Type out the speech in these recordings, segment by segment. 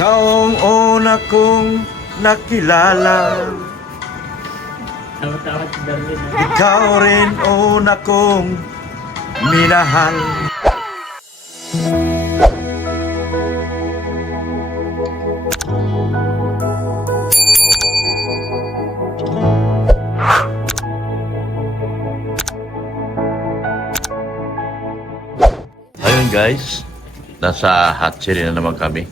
Ikaw ang una kong nakilala. Tawad si Darwin. Ikaw rin una kong minahal. Ayun guys, nasa hatchery na naman kami.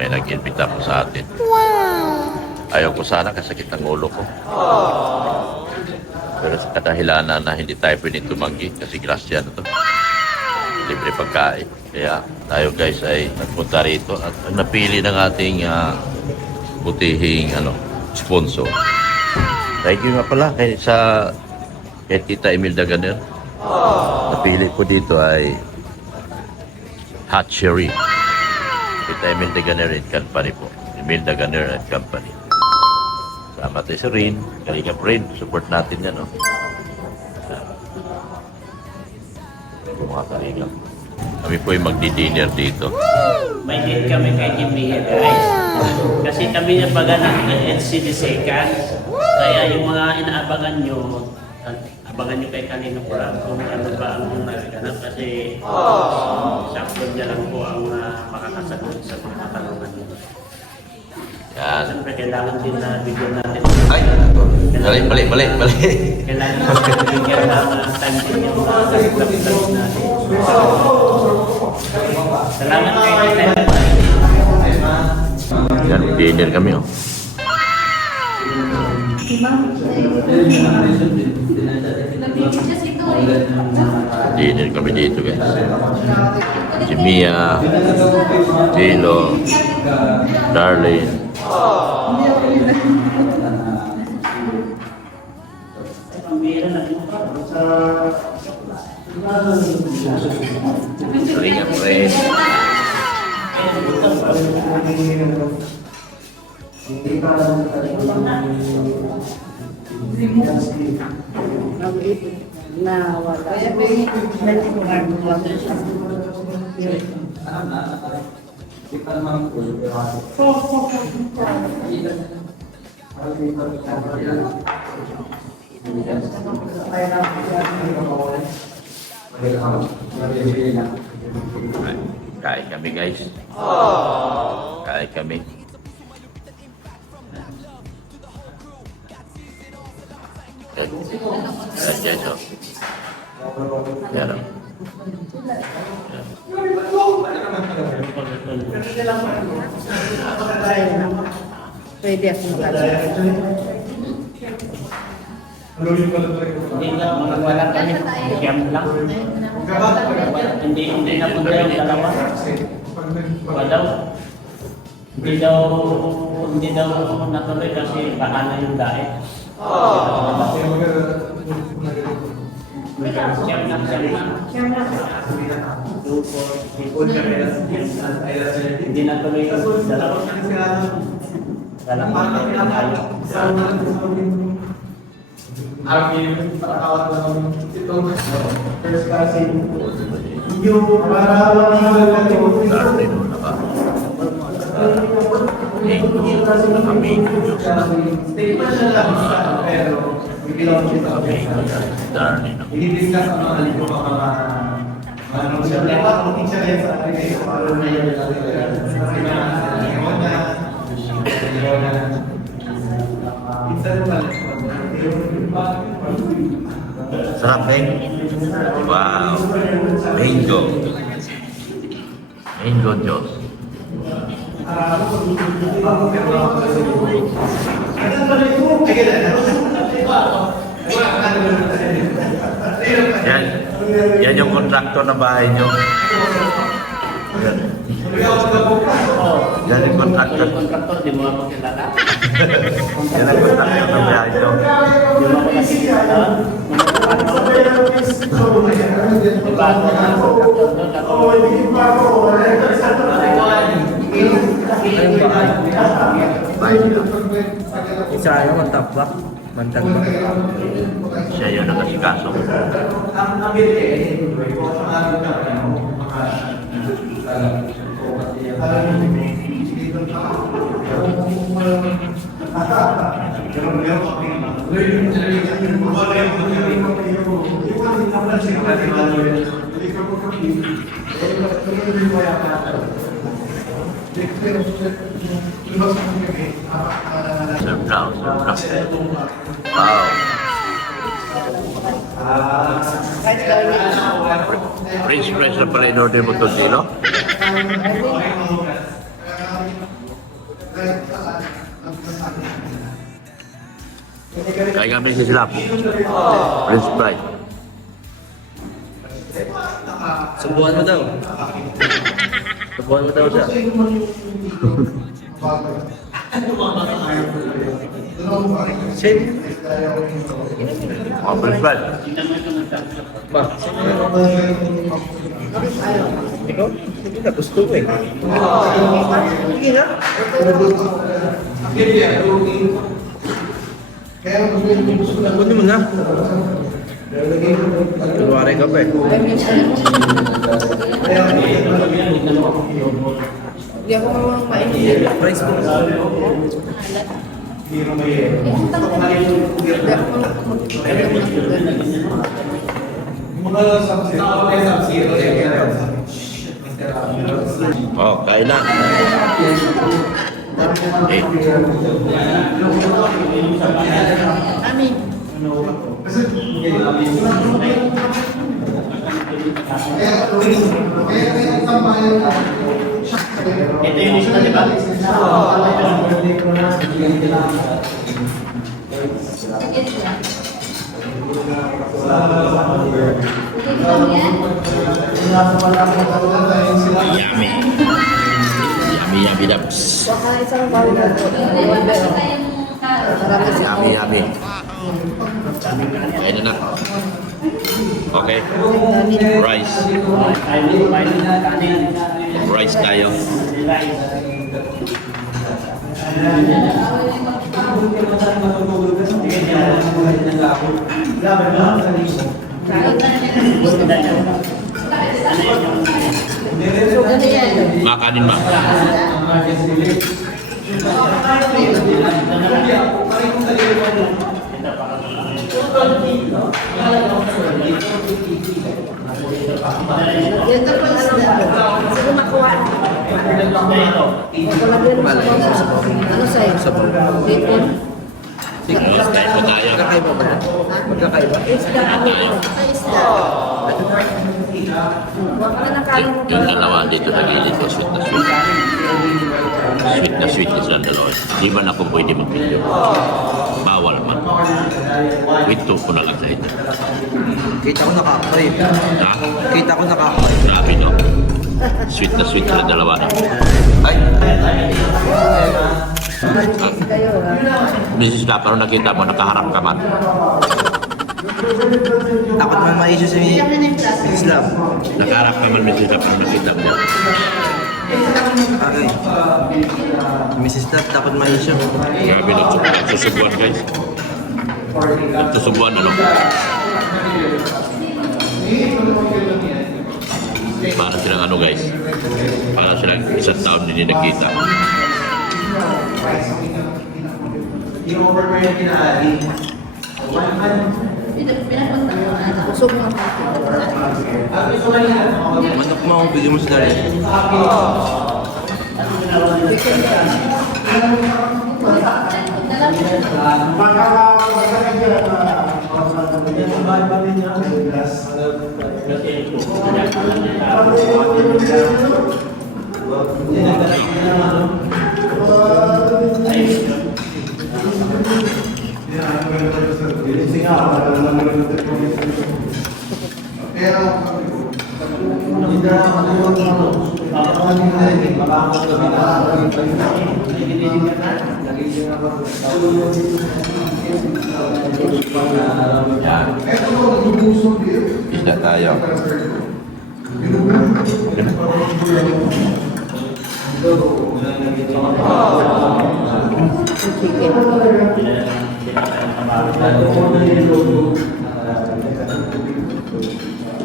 May nag-invita po sa atin. Ayaw ko sana kasakit ang ulo ko. Pero sa kadahilanan na hindi tayo pwedeng tumanggi kasi grasya na to. Libre pagkain. Kaya tayo guys ay nagpunta rito at napili ng ating butihing sponsor. Thank you nga pala kay Tita Imelda Ganer. Napili ko dito ay hatchery. Tita Imelda Ganer and Company po. Imelda Ganer and Company. Sama tayo sa Rin. Kalingap Rin. Support natin yan, no? Mga kalingap. Kami po ay magdi-dinner dito. May date kami kay Jimmy guys. Kasi kami yung baga ng NCD seconds. Kaya yung mga inaabangan nyo, abangan nyo kay kanina po lang kung ano ba ang nagaganap. Kasi sakto niya lang po ang makakasagot sa mga tanungan nyo. Yan. Siyempre kailangan din na bigyan natin. Ay! Balik. Kailangan bigyan na time din yung mga nag-vlog natin. Salamat kay Tita. Yan, dinner kami, oh. Dinner kami dito, guys. Si Mia, Jilo, Darlene. Kalingap Rin. Kain kami guys. Kain kami. Yan guys, oh. Yan, oh. Pwede ako makasama. Hindi na, wala kami. Siyam lang. Hindi na punta yung dalawa. Wala. Hindi daw natuloy kasi baka na yung diet. Siyam lang. Hindi natuloy yung dalawa. Dalawa. Sarap rin. Wow. Mango. Mango Diyos. Yan yung kontraktor na bahay nyo. Yan. Yan yung kontraktor. Kontraktor, di mo ako kilala. Yan ang kontraktor na bahay nyo. Di mo ako nakikita. Diba ako na kontraktor doon ako. Isa yung matapbak. Mantagba. Siya yung nakasikaso. Serve now, serve now. Wow. French fries na pala in-order mo to, Dino? Kaya nga may sila. French fries. Subuhan mo daw. Subuhan mo daw siya. Shake. Oh, French fries. Ba? Ikaw? Hindi na, gusto ko eh. Sige nga. Kunin mo na. Kunwari ka pa eh. Hindi ako marunong mainit. Price mo. Oh, kain na. Eh, Amin. Ito yung lista, di ba? yummy. Yummy, yummy dabs. Baka isang bawal na ito. Marami sa Yummy, yummy. Kain na na. Okay. Rice. Rice tayo. Makanin ba? Ganito po isda. Sige makuha. Ano sa'yo? Bacon? Mas kain po tayo. Magkakaiba ba? Magkakaiba. Isda. Isda. Huwag ka na kain mo Yung dalawa dito sa gilid ko, sweet na sweet. Sweet na sweet na silang dalawa. Di ba na kung pwede mag-video? Bawal man. With two ko na lang sa ito. Kita ko nakakaib. Ha? Kita ko nakakaib. Grabe no? Sweet na sweet silang dalawa. No? Ay! kayo. Mrs. Lapa, nung nakita mo, nakaharap ka man. Takot man ma-issue si Islam. Nakaharap ka man, Mrs. Lapa, nung nakita mo. Okay. Mrs. Love, takot ma-issue. Grabe no? Nagsusubuan guys. Nagsusubuan ano? Para silang ano guys? Para silang isang taon hindi nakita. Busog mo. Manok mo, bigyan mo sa dali. Isda tayo.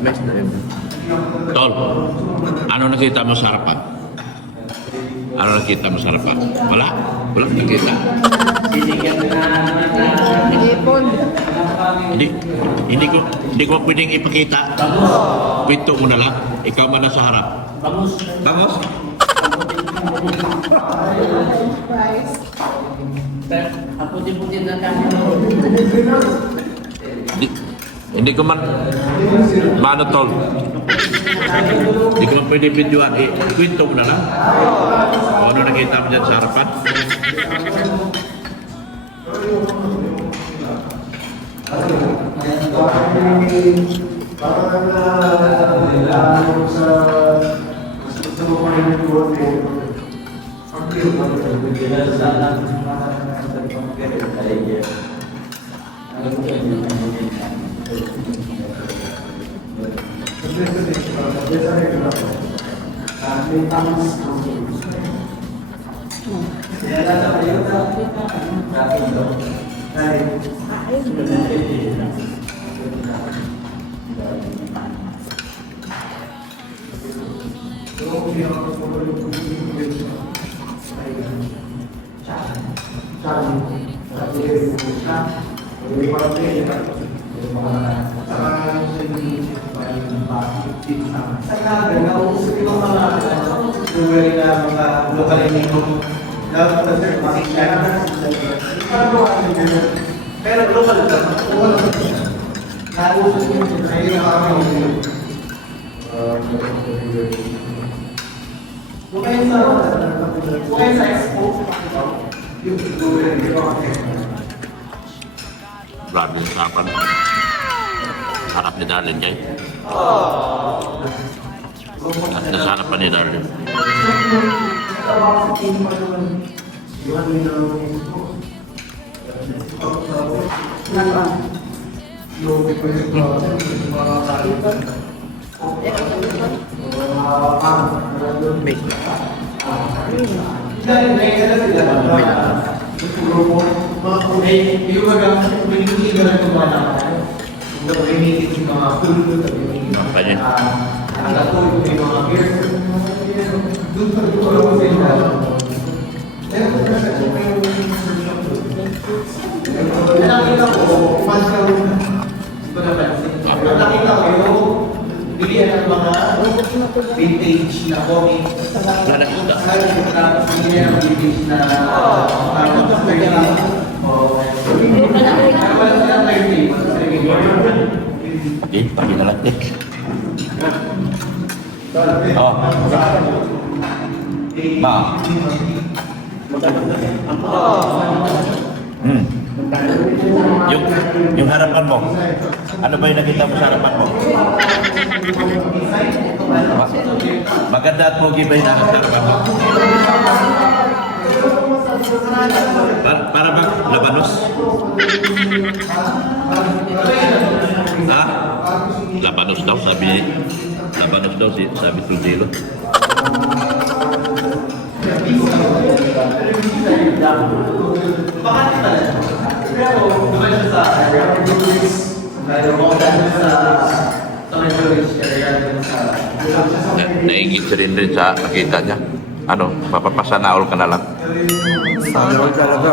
Next na yun. Tol, ano nakita mo sa harapan? Ano nakita mo sa harapan? Wala? Wala nakita? Sinigyan na Ipon. Hindi ko pwedeng ipakita. Kwento mo na lang. Ikaw man na sa harap. bangus. Bangos? Puti-puti na kami. Hindi ko man maano tol. Hindi ko man pwede videoan. Kwento mo na lang. O ano nakita mo dyan sa harapan? Pero global ka, nauso yun, ayun ang aking sa expo, yung Grabe yung harapan. Harap ni Darlene kay. At nasa harapan ni Darlene. nakita ko, fans ka rin. Hindi ko napansin. Nakita ko yung bilihan ng mga vintage na comics. Wala nakita. Tapos bilihan ng vintage na Hindi, pakita lang. Oh. Ma. Yung harapan mo. Ano ba yung nakita mo sa harapan mo? Maganda at pogi ba yung nakita sa harapan mo? Para bang labanos? Ha? Labanos daw, sabi. Labanos daw, sabi Trujillo. Pero, naman siya sa Naingit siya rin sa nakita niya. Ano, mapapasanaol ka na lang. Sana talaga.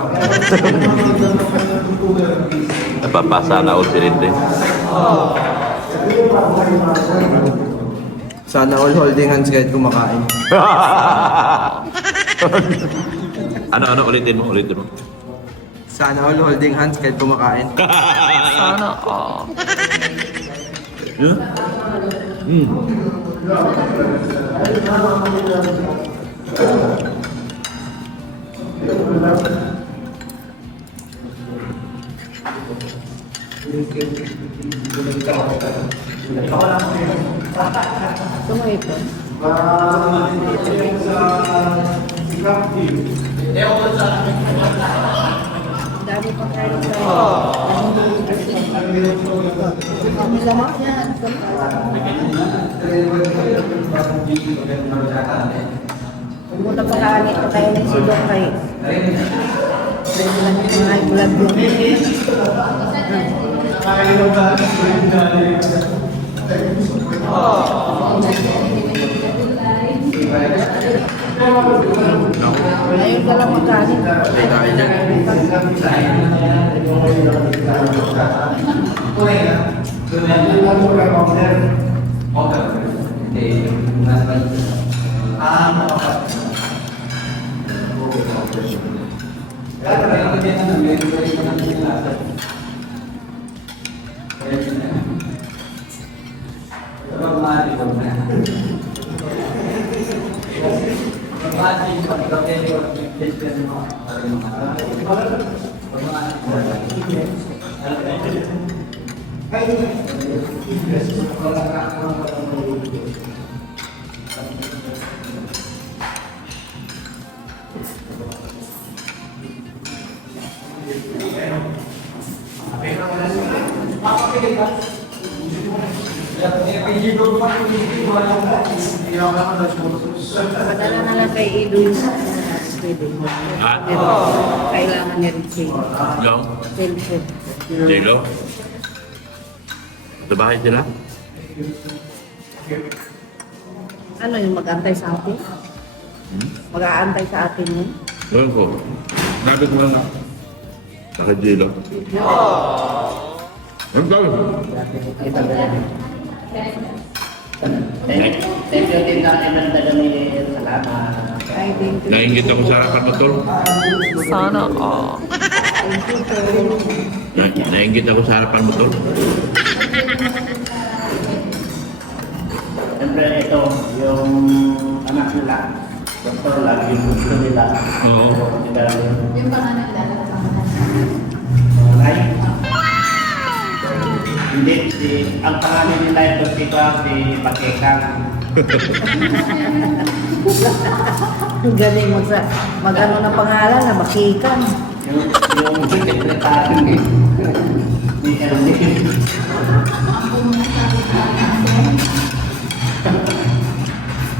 Napapasanaol si rin din. Sana all holding hands kahit kumakain. Ano, ulitin mo. Sana all holding hands kahit kumakain. Sana all. Yeah? Tumipon. Dami pa kayo sa... Ang lamang yan. Pumunta pa kaanit pa kayo ng silong kayo. Pwede lang yung mga vlog yun. ka lang magkanin. Padala na lang kay Ido yung pwede. Kailangan niya rin siya. Yung? Cellphone. Jelo? Sa bahay sila? Ano yung mag-antay sa atin? Mag-aantay sa atin yun? Gawin ko. Sabi ko lang. Saka Jelo. Ang gawin? Thank you din natin ng Daniel. Salamat. Ay, thank you. Nainggit ako sa harapan mo, Tol. Sana all. Thank you, sir. Nainggit ako sa harapan mo, Tol. Siyempre ito, yung anak nila, doktor lang, yung gusto nila. Oo. Yung pangalan nila, Ay. Hindi, ang pangalan nila ito si Pakekang. Ang galing mo sa mag-ano ng pangalan na Bakikan. Yung sekretary ni LD.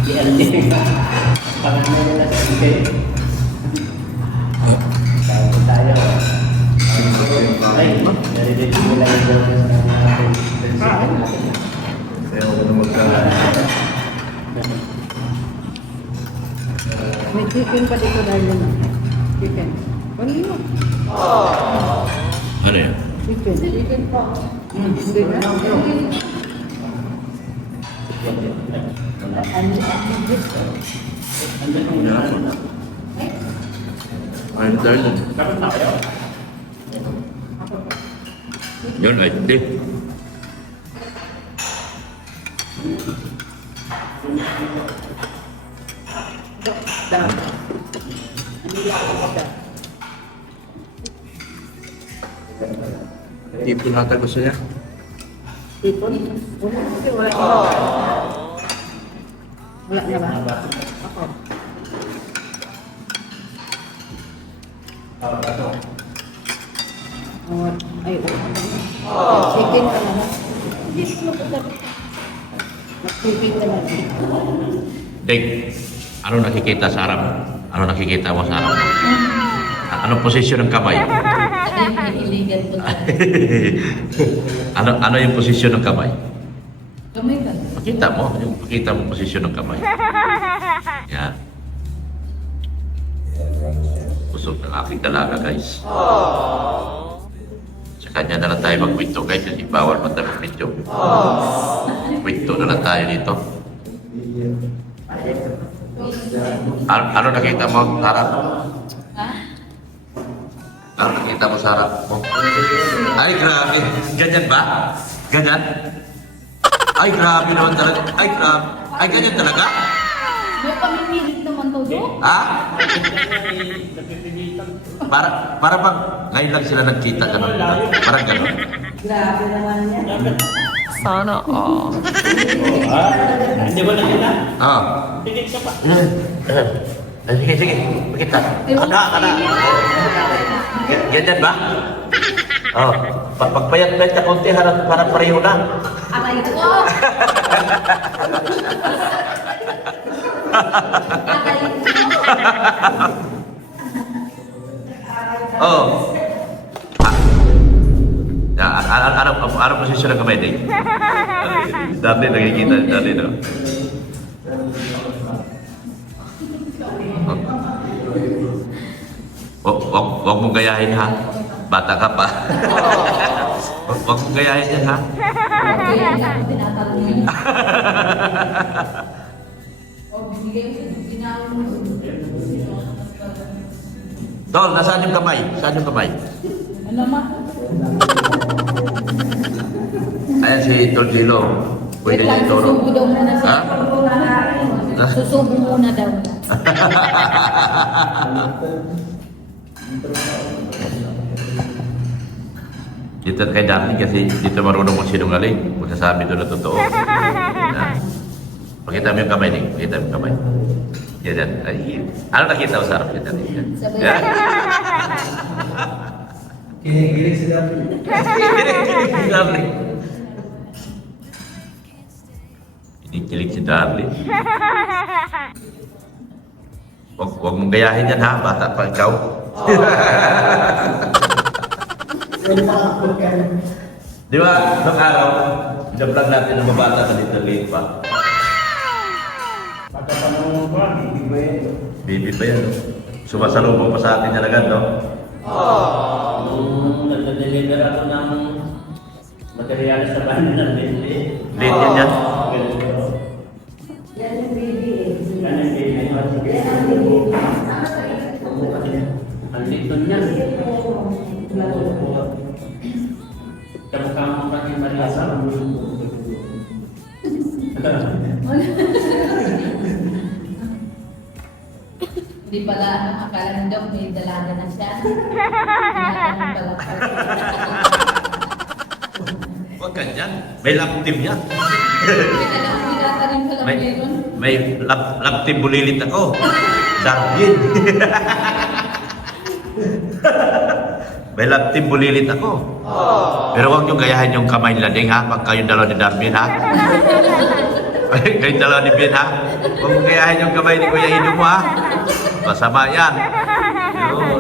Si LD. Pangalan nila si LD. Tayo. Ay, narinig nila yung Kaya ako na magkalaan. May chicken pa dito dahil yun. Chicken. Kunin mo. Ano yan? Chicken. Chicken pa. Hindi na. I'm done. Yun, ay, hindi. Hindi po nata gusto niya. Tipon? Wala kasi wala na. Wala na ba? Ako. Oh, ay, chicken ka naman. Mag-chicken ka naman. Dek, ano nakikita sa harap? Ano nakikita mo sa harap? Anong posisyon ng kamay? ano yung posisyon ng kamay? Kamay ka. Makita mo, yung pakita mo posisyon ng kamay. Yan. Busog ng aking dalaga, guys. Sa kanya na lang tayo magkwento, guys, kasi bawal man tayo magkwento. Kwento na lang tayo dito. Ano nakita mo sa harap? Ano nakita mo sa harap mo? Ay, grabe. Ganyan ba? Ganyan? Ay, grabe naman talaga. Ay, grabe. Ay, ganyan talaga? May pamimilit naman to, Dok. Ha? Para bang ngayon lang sila nagkita gano'n. Parang gano'n. Grabe naman yan. Sana all. Hindi ba na nila? Ah. Tingin ka pa. Sige, sige. Makita. Kada. Ganyan ba? Oh. Pagpayat-payat ka konti, harap pareho na. Aray ko! Aray ko! Oh. Ano posisyon ng kamay, Dave? Dati nakikita, dati no? Huwag mong gayahin ha. Bata ka pa. Huwag mong gayahin yan ha. Kaya nga ako tinatanong yun. O, binigay ko. Binalo mo. Tol, nasaan yung kamay? Saan yung kamay? Ano ma? Ayan si Tol Gilo. Pwede niya ituro. Susubo daw muna siya. Ha? Susubo muna daw. Dito kay Dati kasi dito marunong magsinungaling. Magsasabi doon na totoo. Yan. Pakita mo yung kamay, Nick. Pakita mo yung kamay. Yan. Ay, ano nakita mo sa harap niya, Dati? Yan. Sabay. Yan. Kinikilig si Dati. Kinikilig si Darling. Huwag mong gayahin yan ha, bata pa ikaw. Di ba, nung araw, i-vlog natin ng mabata sa Little League pa. Baby pa yan. Sumasalubong pa sa atin yan agad, no? Nung nag-deliver ako ng materialis sa bahay ng Lindi. Late yan yan. Yan yung baby eh. Yan ang baby. Ang lito niya. Kamukha mo pa kay Maria sa Hindi pala, akala nyo daw may dalaga na siya. Tinatanong pala pala. Huwag ganyan. May lap team yan. Tinatanong pala May, meron. may lap team bulilit ako. Darwin. May lap team bulilit ako. Pero huwag yung gayahin yung kamay nila ding ha. Pag kayong dalawa ni Darwin ha. Kayong dalawa ni Ben ha. Huwag mong gayahin yung kamay ni Kuya Ido mo ha. Masama yan.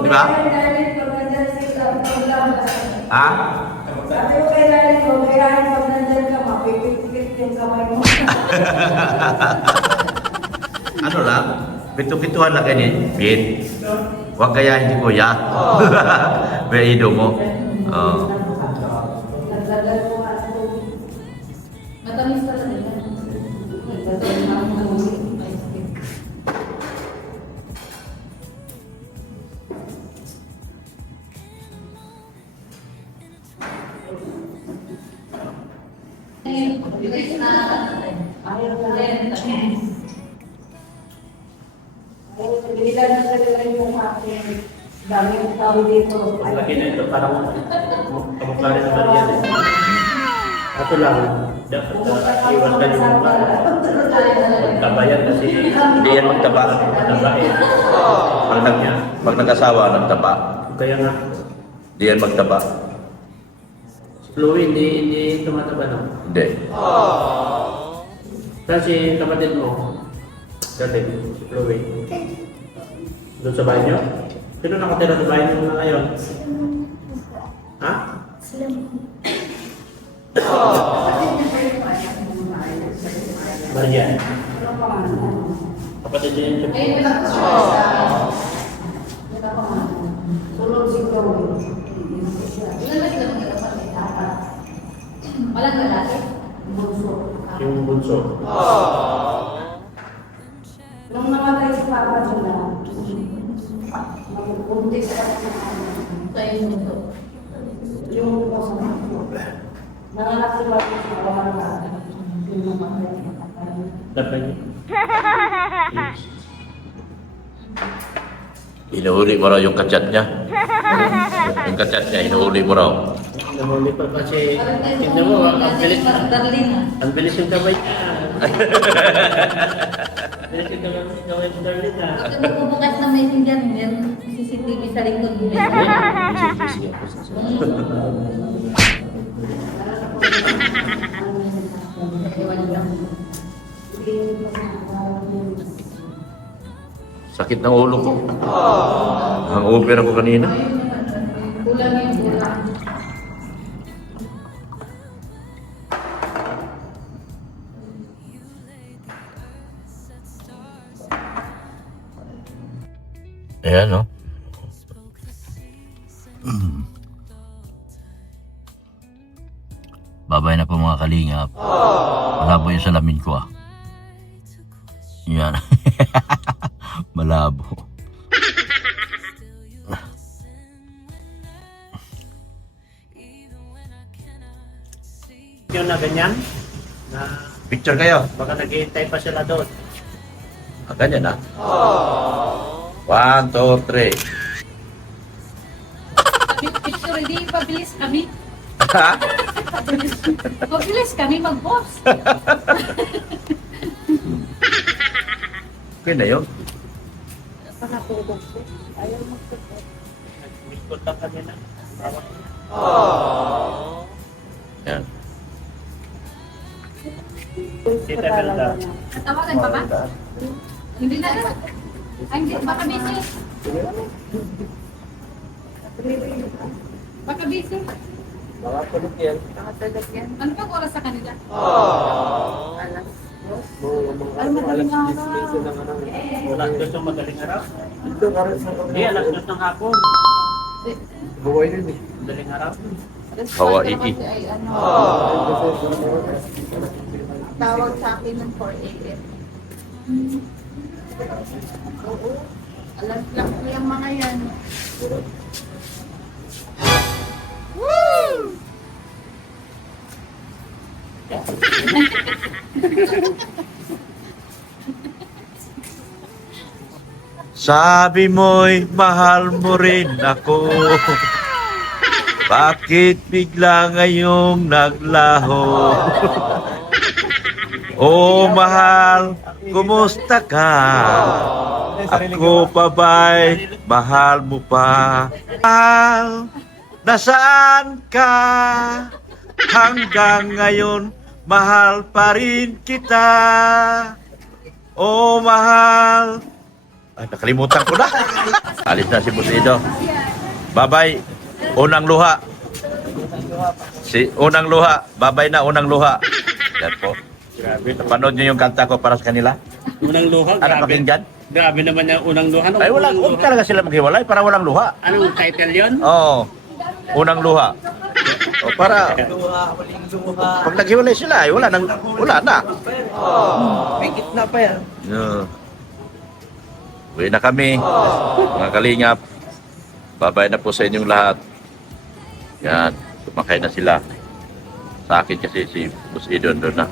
Di ba? Ha? Sabi ko kay Lali ko, kailangan pag nandyan ka, mapipit-pit yung kamay mo. Ano lang? Pitu-pituhan lang kayo ni Ben. Huwag gayahin si Kuya. Kuya Ido mo. Naglagal ko nga ako. Matamis pala nila. Naglagal ko nga ako. Ayaw na. Binilan na talaga yung aking daming tao dito. Ang laki na ito, parang kamukha rin naman yan eh. Ato lang, dapat iwan ka yung mukha. Magtaba yan kasi Hindi yan magtaba. mataba eh. Pag nag-asawa, nagtaba. Kaya nga, Hindi yan magtaba. Chloe, hindi tumataba no? Hindi. Kasi kapatid mo, dati, si Chloe, doon sa bahay niyo? Sino nakatira sa bahay niyo na ngayon? Ha? Maria. Kapatid niya yung Ayun lang po siya sa... Tulog si Chloe. Ilan ba sila mga kapatid? Walang lalaki? yung bunso. Nung namatay si Papa sila, magpuntik sa Tayo yung mundo. yung sa nanganak si Papa sa wala. Yung namatay si Papa. Dapat niya. Hinuhuli mo raw yung kachat niya. Yung kachat niya, hinuhuli mo raw. Nahuli pa kasi, tignan mo, ang bilis, Darling ha. ang bilis yung kamay niya. Bilis yung kamay ni Darlene ha. Pag bubukas na messenger, meron CCTV sa likod mo. Iwan lang. Sakit ng ulo ko. Ang opera ko kanina. Kulang yung kulang. Ayan, no? kalingap. Malabo yung salamin ko ah. Yan. Malabo. Yung na ganyan, na Picture kayo. baka naghihintay pa sila doon. Ah, ganyan ah. 1, 2, 3. Picture, hindi pabilis kami. Ha? Pabilis kami mag-post. Okay na yun. Nakatulog ko. Ayaw magtulog. Nag-miss call lang kami na. Bawat Yan. Tita Belda. Tawagan pa ba? Hindi na lang. Ay, hindi. Baka busy. Baka busy. Makatulog yan. Nakatulog yan. Ano pang oras sa kanila? Alas. Ay, madaling araw. Wala gustong madaling araw. Ito, karas na Hindi, alas 2 ng hapon. Buhay yun eh. Madaling araw. Hawaii. Ay, ano. Tawag sa akin ng 4 a.m. Oo. Alam lang ko yung mga yan. Sabi mo'y mahal mo rin ako. Bakit bigla ngayong naglaho? Oh mahal, kumusta ka? Ako pa ba'y mahal mo pa? Mahal, nasaan ka? Hanggang ngayon, mahal pa rin kita. Oh mahal. Ay, nakalimutan ko na. Alis na si Busido. Bye-bye. Unang luha. Unang luha. Bye-bye na unang luha. Yan po. Grabe. Napanood niyo yung kanta ko para sa kanila? Unang luha, Ano grabe. pakinggan? Grabe naman yung unang luha. Anong Ay, unang huwag luha? talaga sila maghiwalay para walang luha. Anong title yun? Oo. Unang luha. O, para Luha, huling luha. pag naghiwalay sila, ay wala na. May gitna pa yan. Uwi na kami. Mga kalingap. Babay na po sa inyong lahat. Yan. Tumakay na sila. Sa akin kasi si Busido doon na.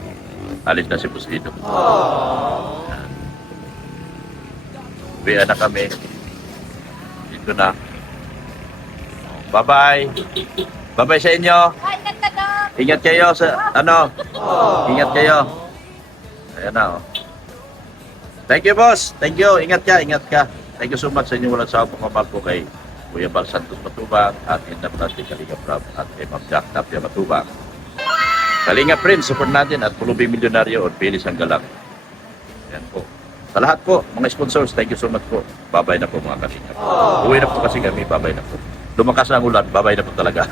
Alis na si Busido. Yan. Uwi na kami. Dito na. Bye-bye. Bye-bye sa inyo. Ingat kayo sa Ingat kayo. Ayan na oh. Thank you, boss. Thank you. Ingat ka, ingat ka. Thank you so much sa inyong walang sawang pagmamahal po kay Kuya Bal Santos Matubang at Indap natin Kalinga Prab at kay Ma'am Jack Tapia Matubang. Kalinga Prince, support natin at Pulubing Milyonaryo at Pilis ang Galak. Yan po. Sa lahat po, mga sponsors, thank you so much po. Babay na po mga Kalinga. Uwi na po kasi kami, babay na po. Lumakas na ang ulan, babay na po talaga.